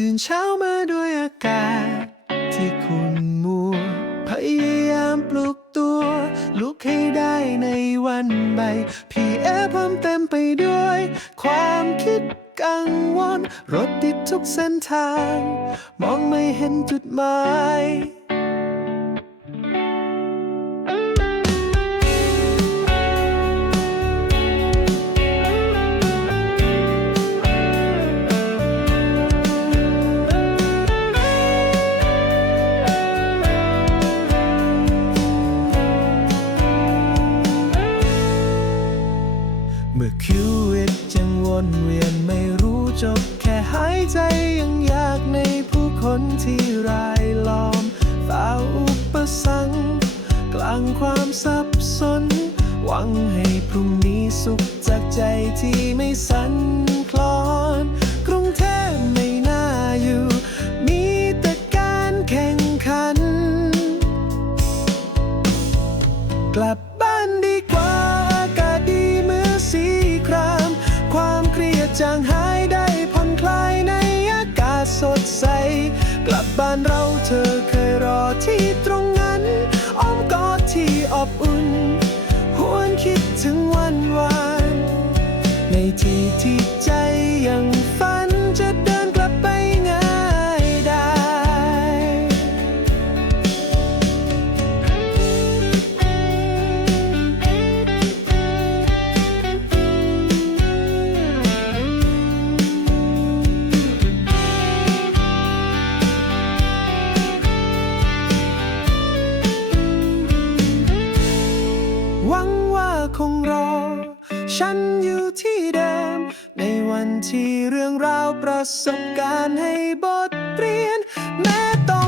ตื่นเช้ามาด้วยอากาศ ที่ขุ่นมัว พยายามปลุกตัว ลุกให้ได้ในวันใหม่พี่แอเพิ่มเต็มไปด้วย ความคิดกังวลรถติดทุกเส้นทาง มองไม่เห็นจุดหมาย เมื่อคิวิตยังวนเวียนไม่รู้จบ แค่หายใจยังยากในผู้คนที่รายล้อมฝ่าอุปสรรคกลางความสับสน หวังให้พรุ่งนี้สุขจากใจที่ไม่สั่นคลอน กรุงเทพไม่น่าอยู่ มีแต่การแข่งขัน กลับางหายได้ผ่อนคลายในอากาศสดใส กลับบ้านเราเธอเคยรอที่ตรงนั้น อ้อมกอดที่อบอุ่น หวนคิดถึงวันวาน ในที่ที่ใจยังฝัน หวังว่าคงรอ ฉันอยู่ที่เดิม ในวันที่เรื่องราวประสบการณ์ให้บทเรียน แม้ต้อง